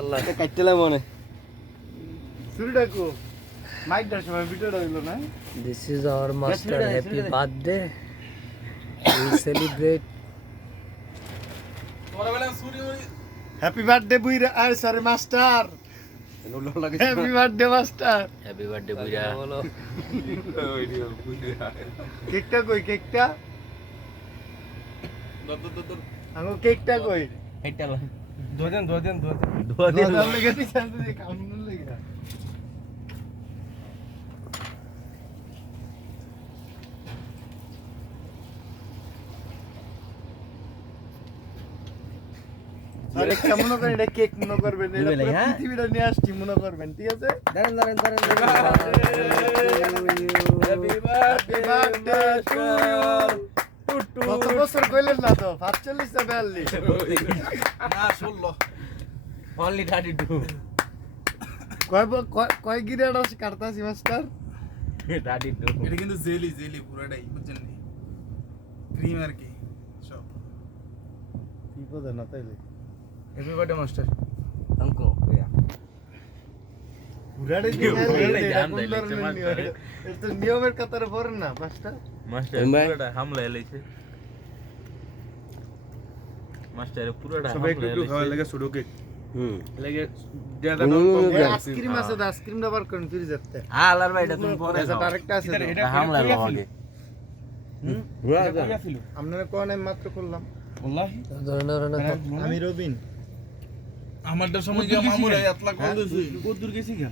আল্লাহ কাটতেলাম মনে শুরুটা কো মাইকটার সময় ভিডিওটা হইলো না this is our master happy birthday we celebrate happy birthday বুইরা আর sorry master happy birthday master happy birthday বুইরা বলো কেকটা কই কেকটা আঙ্গো কেকটা কই এটা দোদেন লেগে দিছে আমি কাউন্ট লেগে আরে কেমন করে এটা কেক মনে করবেন এটা পুরো পৃথিবীটা নিয়ে আসছি মনে করবেন ঠিক আছে দাঁড়ান হ্যাপি বার্থডে টু ইউ কত বছর কইলেন না তো 45 না 42 না 16 অনলি 32 কয় গিরাটা কাটতাছি মাস্টার 32 এটা কিন্তু জেলি পুরাটাই বুঝছেন নি ক্রিম আর কি সব কি কথা না তাইলে হ্যাপি বার্থডে মাস্টার अंको পুরাটাই পুরাটাই জান দিলে এটা নিয়মের কাতারে পড়েন না মাস্টার মাস্টার পুরোটা হামলা এলাইছে মাস্টার পুরোটা সবাই হামলা একটু খাওয়া এলাইছে লাগে ছোট কেক লাগে যেটা আইসক্রিম আছে তো আইসক্রিমটা বার করেন ফ্রিজেতে আলার ভাইটা তুমি পরে এটা আরেকটা আছে তো। হামলা এলো আগে আপনারা কোন আমি মাত্র করলাম wallahi ধরনা আমি রবিন আমারটার সময় গিয়ে মামুরা এতলা কল দিছি কত দূর গেছি গা